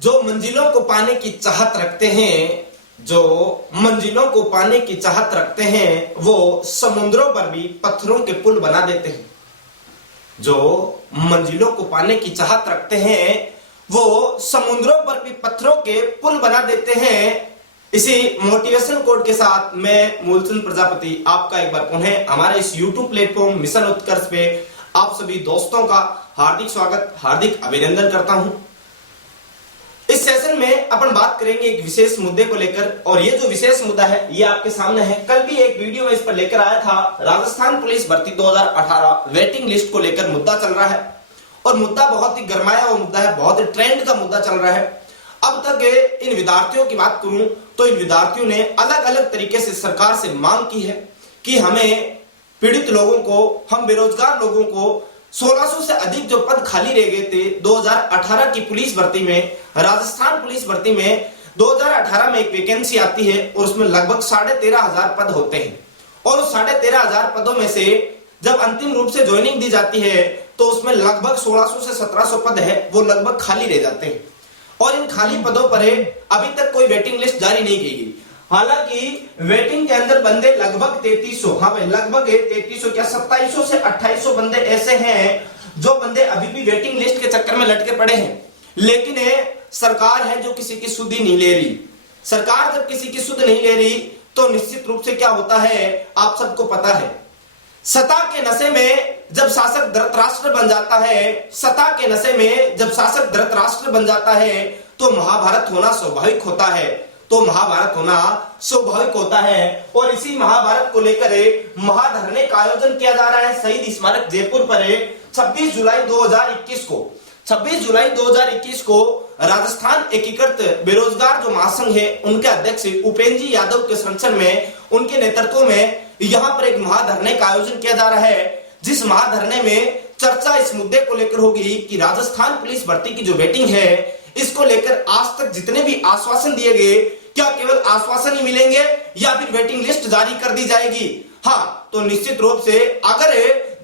जो मंजिलों को पाने की चाहत रखते हैं, जो मंजिलों को पाने की चाहत रखते हैं, वो समुद्रों पर भी पत्थरों के पुल बना देते हैं। जो मंजिलों को पाने की चाहत रखते हैं, वो समुद्रों पर भी पत्थरों के पुल बना देते हैं। इसी मोटिवेशन कोड के साथ मैं मूलचंद प्रजापति आपका एक बार पुनः हमारे इस YouTube प्लेटफॉर्म मिशन उत्कर्ष पे आप सभी दोस्तों का हार्दिक स्वागत, हार्दिक अभिनंदन करता हूं। इस सेशन में अपन बात करेंगे एक विशेष मुद्दे को लेकर, और ये जो विशेष मुद्दा है ये आपके सामने है। कल भी एक वीडियो में इस पर लेकर आया था। राजस्थान पुलिस भर्ती 2018 वेटिंग लिस्ट को लेकर मुद्दा चल रहा है, और मुद्दा बहुत ही गरमाया हुआ मुद्दा है, बहुत ही ट्रेंड का मुद्दा चल रहा है। अब तक इन विद्यार्थियों की बात करूं तो इन विद्यार्थियों ने अलग अलग तरीके से सरकार से मांग की है कि हमें पीड़ित लोगों को, हम बेरोजगार लोगों को 1600 से अधिक जो पद खाली रह गए थे 2018 की पुलिस भर्ती में, राजस्थान पुलिस भर्ती में 2018 में एक वैकेंसी आती है और उसमें लगभग 13,500 पद होते हैं। और उस 13,500 पदों में से जब अंतिम रूप से ज्वाइनिंग दी जाती है तो उसमें लगभग 1600 से 1700 पद है वो लगभग खाली रह जाते हैं। और इन खाली पदों पर अभी तक कोई वेटिंग लिस्ट जारी नहीं की गई। हालांकि वेटिंग के अंदर बंदे लगभग 3300, हाँ भाई लगभग 3300 क्या 2700 से 2800 बंदे ऐसे हैं जो बंदे अभी भी वेटिंग लिस्ट के चक्कर में लटके पड़े हैं। लेकिन सरकार है जो किसी की सुध ही नहीं ले रही। सरकार जब किसी की सुध नहीं ले रही तो निश्चित रूप से क्या होता है आप सबको पता है। सत्ता के नशे में जब शासक धृतराष्ट्र बन जाता है, सत्ता के नशे में जब शासक धृतराष्ट्र बन जाता है तो महाभारत होना स्वाभाविक होता है, तो महाभारत होना स्वाभाविक होता है। और इसी महाभारत को लेकर महाधरने का आयोजन किया जा रहा है शहीद स्मारक जयपुर पर 26 जुलाई 2021 को। 26 जुलाई 2021 को राजस्थान एकीकृत बेरोजगार जो महासंघ है उनके अध्यक्ष उपेंद्र जी यादव के संरक्षण में, उनके नेतृत्व में यहाँ पर एक महाधरने का आयोजन किया जा रहा है। जिस महाधरने में चर्चा इस मुद्दे को लेकर होगी कि राजस्थान पुलिस भर्ती की जो वेटिंग है इसको लेकर आज तक जितने भी आश्वासन दिए गए, क्या केवल आश्वासन ही मिलेंगे या फिर वेटिंग लिस्ट जारी कर दी जाएगी। हाँ, तो निश्चित रूप से अगर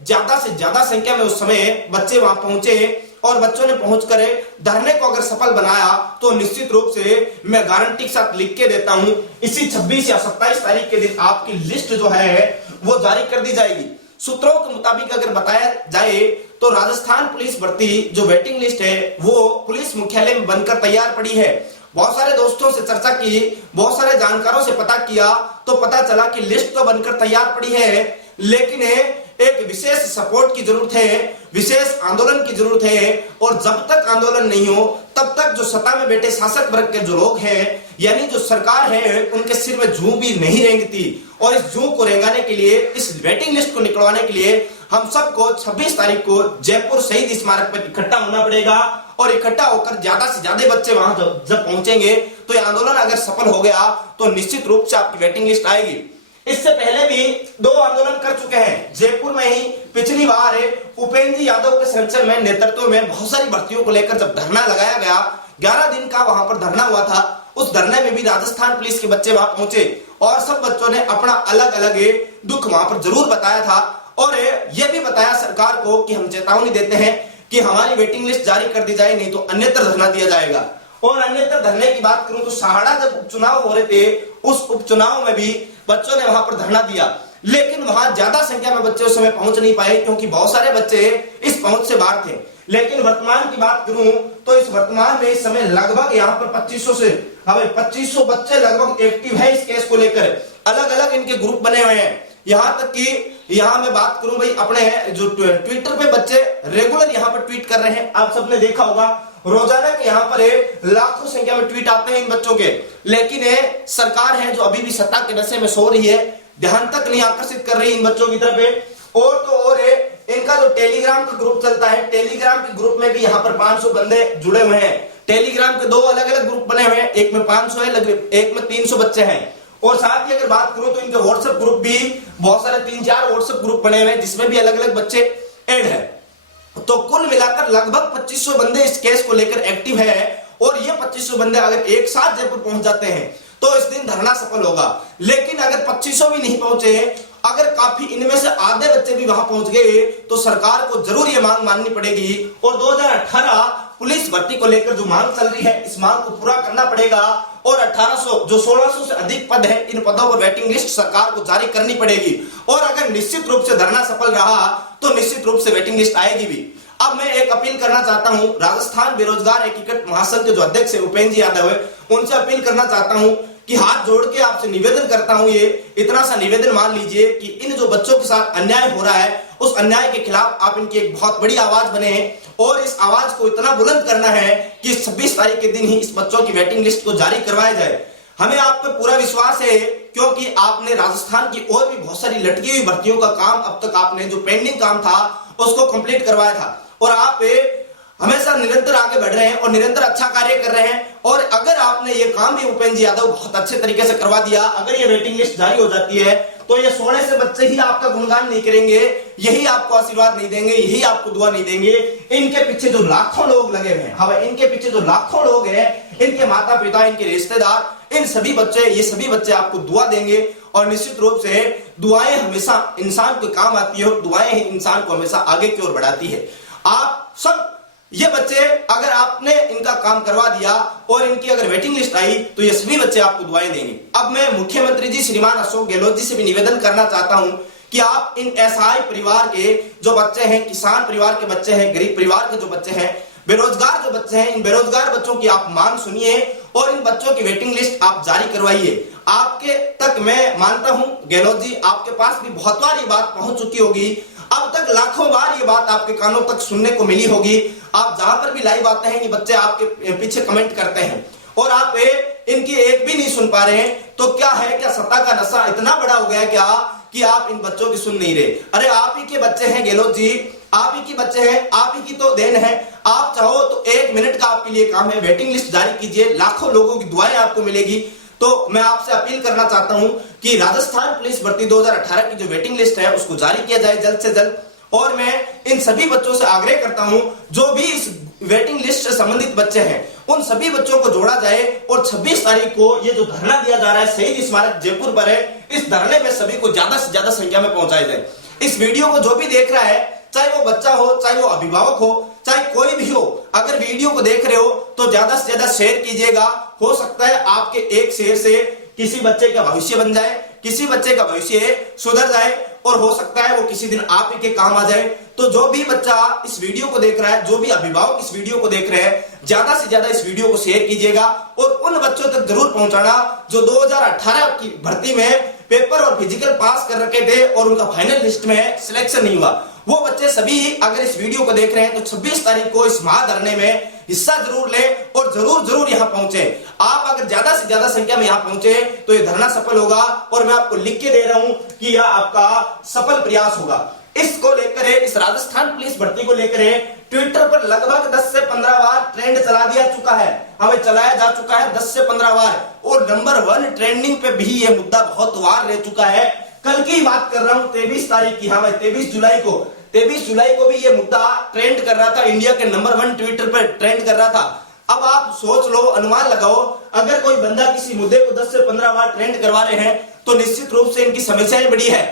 ज्यादा से ज्यादा संख्या में उस समय बच्चे वहां पहुंचे और बच्चों ने पहुंचकर धरने को अगर सफल बनाया तो निश्चित रूप से मैं गारंटी के साथ लिख के देता हूं इसी 26 या 27 तारीख के दिन आपकी लिस्ट जो है वो जारी कर दी जाएगी। सूत्रों के मुताबिक अगर बताया जाए तो राजस्थान पुलिस भर्ती जो वेटिंग लिस्ट है वो पुलिस मुख्यालय में बनकर तैयार पड़ी है। बहुत सारे दोस्तों से चर्चा की, बहुत सारे जानकारों से पता किया तो पता चला कि लिस्ट तो बनकर तैयार पड़ी है, लेकिन एक विशेष सपोर्ट की जरूरत है, विशेष आंदोलन की जरूरत है। और जब तक आंदोलन नहीं हो तब तक जो सत्ता में बैठे शासक वर्ग के जो लोग हैं यानी जो सरकार है उनके सिर में जूं भी नहीं रेंगती। और इस जूं को रेंगाने के लिए, इस वेटिंग लिस्ट को निकलवाने के लिए हम सबको 26 तारीख को जयपुर शहीद स्मारक पर इकट्ठा होना पड़ेगा। और इकट्ठा होकर ज्यादा से ज्यादा बच्चे वहां जब पहुंचेंगे तो ये आंदोलन अगर सफल हो गया तो निश्चित रूप से आपकी वेटिंग लिस्ट आएगी। इससे पहले भी 2 आंदोलन कर चुके हैं जयपुर में ही। पिछली बार उपेंद्र यादव के संरक्षण में, नेतृत्व में बहुत सारी भर्तियों को लेकर जब धरना लगाया गया, 11 दिन का वहां पर धरना हुआ था। उस धरने में भी राजस्थान पुलिस के बच्चे वहां पहुंचे और सब बच्चों ने अपना अलग अलग दुख वहां पर जरूर बताया था। और यह भी बताया सरकार को कि हम चेतावनी देते हैं कि हमारी वेटिंग लिस्ट जारी कर दी जाए, नहीं तो अन्यत्र धरना दिया जाएगा। और अन्यत्र धरने की बात करूं तो सहाड़ा जब उपचुनाव हो रहे थे उस उपचुनाव में भी बच्चों ने वहां पर धरना दिया, लेकिन वहां ज्यादा संख्या में बच्चे उस समय पहुंच नहीं पाए क्योंकि बहुत सारे बच्चे इस पहुंच से बाहर थे। लेकिन वर्तमान की बात करूं तो इस वर्तमान में इस समय लगभग यहाँ पर 2500 से 2500 बच्चे लगभग एक्टिव है इस केस को लेकर। अलग अलग इनके ग्रुप बने हुए हैं। यहाँ तक कि यहाँ मैं बात करूं भाई अपने जो ट्विटर पे बच्चे रेगुलर यहाँ पर ट्वीट कर रहे हैं। आप सबने देखा होगा रोजाना के यहाँ पर लाखों संख्या में ट्वीट आते हैं इन बच्चों के। लेकिन सरकार है जो अभी भी सत्ता के नशे में सो रही है, ध्यान तक नहीं आकर्षित कर रही इन बच्चों की तरफ। और तो और इनका जो टेलीग्राम का ग्रुप चलता है, टेलीग्राम के ग्रुप में भी यहाँ पर 500 बंदे जुड़े हुए हैं। टेलीग्राम के 2 अलग अलग ग्रुप बने हुए हैं, एक में 500 है, एक में 300 बच्चे हैं। और साथ ही अगर बात करूं तो इनके व्हाट्सएप ग्रुप भी बहुत सारे 3-4 व्हाट्सएप ग्रुप बने हुए हैं जिसमें भी अलग अलग बच्चे ऐड है। तो कुल मिलाकर लगभग 2500 बंदे इस केस को लेकर एक्टिव है। और ये 2500 बंदे अगर एक साथ जयपुर पहुंच जाते हैं तो इस दिन धरना सफल होगा। लेकिन अगर 2500 भी नहीं पहुंचे, अगर काफी इनमें से आधे बच्चे भी वहां पहुंच गए तो सरकार को जरूर ये मांग माननी पड़ेगी। और 2018 पुलिस भर्ती को लेकर जो मांग चल रही है, इस मांग को पूरा करना पड़ेगा और 1800 जो 1600 से अधिक पद है, इन पदों पर वेटिंग लिस्ट सरकार को जारी करनी पड़ेगी। और अगर निश्चित रूप से धरना सफल रहा तो निश्चित रूप से वेटिंग लिस्ट आएगी भी। अब मैं एक अपील करना चाहता हूं, राजस्थान बेरोजगार एकीकृत महासंघ के जो अध्यक्ष है उपेंद्र यादव है, उनसे अपील करना चाहता हूं कि हाथ जोड़ के आपसे निवेदन करता हूं, ये इतना सा निवेदन मान लीजिए कि इन जो बच्चों के साथ अन्याय हो रहा है, उस अन्याय के खिलाफ आप इनकी एक बहुत बड़ी आवाज बने हैं और इस आवाज को इतना बुलंद करना है कि 26 तारीख के दिन ही इस बच्चों की वेटिंग लिस्ट को जारी करवाया जाए। हमें आप पे पूरा विश्वास है क्योंकि आपने राजस्थान की और भी बहुत सारी लटकी हुई भर्तियों का काम अब तक आपने जो पेंडिंग काम था उसको कंप्लीट करवाया था और आप हमेशा निरंतर आगे बढ़ रहे हैं और निरंतर अच्छा कार्य कर रहे हैं। और अगर आपने ये काम भी उपेंद्र यादव बहुत अच्छे तरीके से करवा दिया, अगर ये वेटिंग लिस्ट जारी हो जाती है तो ये 16 से बच्चे ही आपका गुणगान नहीं करेंगे, यही आपको आशीर्वाद नहीं देंगे, यही आपको दुआ नहीं देंगे। इनके पीछे जो लाखों लोग लगे हुए हैं, हाँ इनके पीछे जो लाखों लोग हैं, इनके माता पिता, इनके रिश्तेदार, इन सभी बच्चे, ये सभी बच्चे आपको दुआ देंगे और निश्चित रूप से दुआएं हमेशा इंसान को काम आती है और दुआएं ही इंसान को हमेशा आगे की ओर बढ़ाती है। आप सब ये बच्चे अगर आपने इनका काम करवा दिया और इनकी अगर वेटिंग लिस्ट आई तो ये सभी बच्चे आपको दुआएं देंगे। अब मैं मुख्यमंत्री जी श्रीमान अशोक गहलोत जी से भी निवेदन करना चाहता हूं कि आप इन असहाय परिवार के जो बच्चे हैं, किसान परिवार के बच्चे हैं, गरीब परिवार के जो बच्चे हैं, बेरोजगार जो बच्चे हैं, इन बेरोजगार बच्चों की आप मांग सुनिए और इन बच्चों की वेटिंग लिस्ट आप जारी करवाइए। आपके तक मैं मानता हूं गहलोत जी, आपके पास भी बहुत बार ये बात पहुंच चुकी होगी, अब तक लाखों बार ये बात आपके कानों तक सुनने को मिली होगी। आप जहां पर भी लाइव आते हैं ये बच्चे आपके पीछे कमेंट करते हैं और आप इनकी एक भी नहीं सुन पा रहे हैं। तो क्या है, क्या सत्ता का नशा इतना बड़ा हो गया क्या कि आप इन बच्चों की सुन नहीं रहे? अरे आप ही के बच्चे हैं गहलोत जी, आप ही के बच्चे हैं, आप ही की तो देन है। आप चाहो तो 1 मिनट का आपके लिए काम है, वेटिंग लिस्ट जारी कीजिए, लाखों लोगों की दुआएं आपको मिलेगी। तो मैं आपसे अपील करना चाहता हूं कि राजस्थान पुलिस भर्ती 2018 की जो वेटिंग लिस्ट है उसको जारी किया जाए जल्द से जल्द। और मैं इन सभी बच्चों से आग्रह करता हूं जो भी इस वेटिंग लिस्ट से संबंधित बच्चे हैं उन सभी बच्चों को जोड़ा जाए और 26 तारीख को ये जो धरना दिया जा रहा है शहीद स्मारक जयपुर पर है, इस धरने में सभी को ज्यादा से ज्यादा संख्या में पहुंचाया जाए। इस वीडियो को जो भी देख रहा है, चाहे वो बच्चा हो, चाहे वो अभिभावक हो, चाहे कोई भी हो, अगर वीडियो को देख रहे हो तो ज्यादा से ज्यादा शेयर कीजिएगा। हो सकता है आपके एक शेयर से किसी बच्चे का भविष्य बन जाए, किसी बच्चे का भविष्य सुधर जाए और हो सकता है वो किसी दिन आप ही के काम आ जाए। तो जो भी बच्चा इस वीडियो को देख रहा है, जो भी अभिभावक इस वीडियो को देख रहे हैं, ज्यादा से ज्यादा इस वीडियो को शेयर कीजिएगा और उन बच्चों तक जरूर पहुंचाना जो 2018 की भर्ती में पेपर और फिजिकल पास कर रखे थे और उनका फाइनल लिस्ट में सिलेक्शन नहीं हुआ। वो बच्चे सभी अगर इस वीडियो को देख रहे हैं तो 26 तारीख को इस महाधरने में हिस्सा जरूर लें और जरूर यहां पहुंचे। आप अगर ज्यादा से ज्यादा संख्या में यहां पहुंचे तो ये धरना सफल होगा और मैं आपको लिख के दे रहा हूं कि यह आपका सफल प्रयास होगा। इसको लेकर इस राजस्थान पुलिस भर्ती को लेकर ट्विटर पर लगभग 10 से 15 बार ट्रेंड चला दिया चुका है, हमें चलाया जा चुका है 10 से 15 बार और नंबर 1 ट्रेंडिंग पे भी यह मुद्दा बहुत बार रह चुका है। कल की बात कर रहा हूं 23 तारीख की, हाँ भाई 23 जुलाई को भी ये मुद्दा ट्रेंड कर रहा था, इंडिया के नंबर 1 ट्विटर पर ट्रेंड कर रहा था। अब आप सोच लो, अनुमान लगाओ, अगर कोई बंदा किसी मुद्दे को 10 से 15 बार ट्रेंड करवा रहे हैं तो निश्चित रूप से इनकी समस्याएं बड़ी है।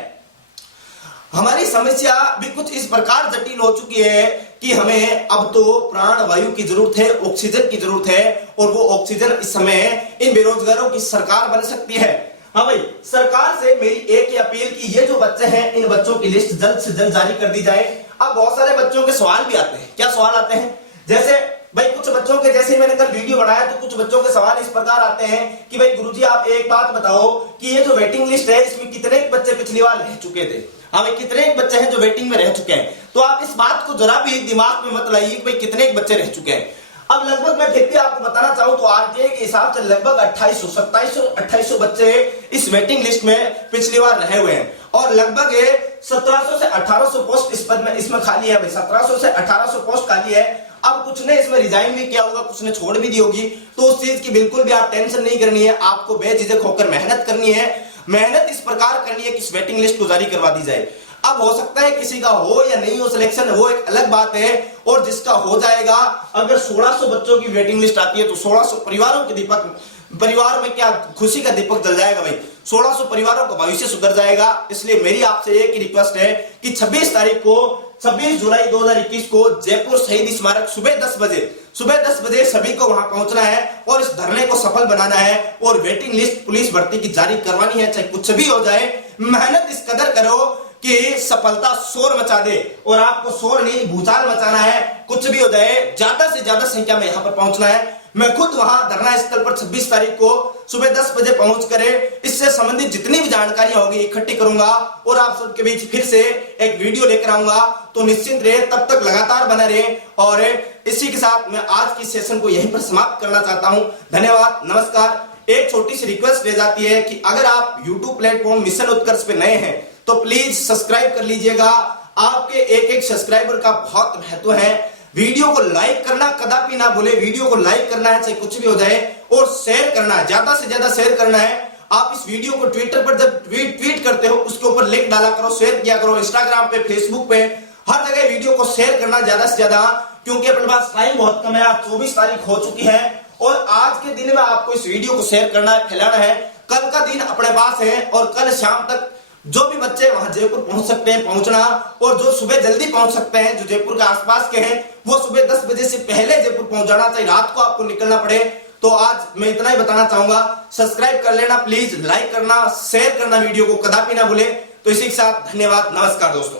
हमारी समस्या भी कुछ इस प्रकार जटिल हो चुकी है कि हमें अब तो प्राण वायु की जरूरत है, ऑक्सीजन की जरूरत है और वो ऑक्सीजन इस समय इन बेरोजगारों की सरकार बन सकती है। हाँ भाई, सरकार से मेरी एक ही अपील कि ये जो बच्चे हैं इन बच्चों की लिस्ट जल्द से जल्द जारी कर दी जाए। अब बहुत सारे बच्चों के सवाल भी आते हैं, क्या सवाल आते हैं? जैसे भाई कुछ बच्चों के, जैसे मैंने कल वीडियो बनाया तो कुछ बच्चों के सवाल इस प्रकार आते हैं कि भाई गुरुजी आप एक बात बताओ कि ये जो वेटिंग लिस्ट है इसमें कितने बच्चे पिछली बार रह चुके थे, हमें कितने बच्चे हैं जो वेटिंग में रह चुके हैं। तो आप इस बात को जरा भी दिमाग में मत लाइए कि भाई कितने बच्चे रह चुके हैं। अब लगभग मैं फिर भी आपको बताना चाहूं तो आरटीआई के हिसाब से लगभग 2800 बच्चे इस वेटिंग लिस्ट में पिछली बार रहे हुए हैं और लगभग 1700 से 1800 पोस्ट इस पद में इसमें खाली है। भाई 1700 से 1800 पोस्ट खाली है। अब कुछ ने इसमें रिजाइन भी किया होगा, कुछ ने छोड़ भी दी होगी, तो उस चीज की बिल्कुल भी आप टेंशन नहीं करनी है। आपको बेझिझक होकर मेहनत करनी है, मेहनत इस प्रकार करनी है कि इस वेटिंग लिस्ट को जारी करवा दी जाए। अब हो सकता है किसी का हो या नहीं हो सिलेक्शन, वो एक अलग बात है। और जिसका हो जाएगा, अगर 1600 बच्चों की वेटिंग लिस्ट आती है तो 1600 परिवारों के दीपक परिवार में क्या खुशी का दीपक जल जाएगा भाई। 1600 परिवारों का भविष्य सुधर जाएगा। इसलिए मेरी आपसे एक ही रिक्वेस्ट है कि 26 तारीख को 26 जुलाई 2021 को जयपुर शहीद स्मारक सुबह 10 बजे सभी को वहां पहुंचना है और इस धरने को सफल बनाना है और वेटिंग लिस्ट पुलिस भर्ती की जारी करवानी है। चाहे कुछ भी हो जाए, मेहनत इस कदर करो कि सफलता शोर मचा दे। और आपको शोर नहीं, भूचाल मचाना है। कुछ भी हो जाए, ज्यादा से ज्यादा संख्या में यहां पर पहुंचना है। मैं खुद वहां धरना स्थल पर 26 तारीख को सुबह 10 बजे पहुंच कर इससे संबंधित जितनी भी जानकारी होगी इकट्ठी करूंगा और आप सबके बीच फिर से एक वीडियो लेकर आऊंगा। तो निश्चिंत रहे, तब तक लगातार बना रहे। और इसी के साथ मैं आज की सेशन को यहीं पर समाप्त करना चाहता हूं। धन्यवाद, नमस्कार। एक छोटी सी रिक्वेस्ट रह जाती है कि अगर आप YouTube प्लेटफॉर्म मिशन उत्कर्ष पे नए हैं तो प्लीज सब्सक्राइब कर लीजिएगा। आपके एक एक सब्सक्राइबर का बहुत महत्व है। वीडियो को लाइक करना कदापि ना भूले। वीडियो को लाइक करना है चाहे कुछ भी हो जाए, और शेयर करना है, ज्यादा से ज्यादा शेयर करना है। आप इस वीडियो को ट्विटर पर जब ट्वीट करते हो उसके ऊपर लिंक डाला करो, शेयर किया करो। इंस्टाग्राम पे, फेसबुक पे, हर जगह वीडियो को शेयर करना ज्यादा से ज्यादा, क्योंकि अपने पास टाइम बहुत कम है। आज 24 तारीख हो चुकी है और आज के दिन में आपको इस वीडियो को शेयर करना है, फैलाना है। कल का दिन अपने पास है और कल शाम तक जो भी बच्चे वहां जयपुर पहुंच सकते हैं पहुंचना, और जो सुबह जल्दी पहुंच सकते हैं, जो जयपुर के आसपास के हैं, वो सुबह 10 बजे से पहले जयपुर पहुंच जाना चाहिए। रात को आपको निकलना पड़े। तो आज मैं इतना ही बताना चाहूंगा। सब्सक्राइब कर लेना प्लीज, लाइक करना, शेयर करना वीडियो को कदापि ना भूले। तो इसी के साथ धन्यवाद, नमस्कार दोस्तों।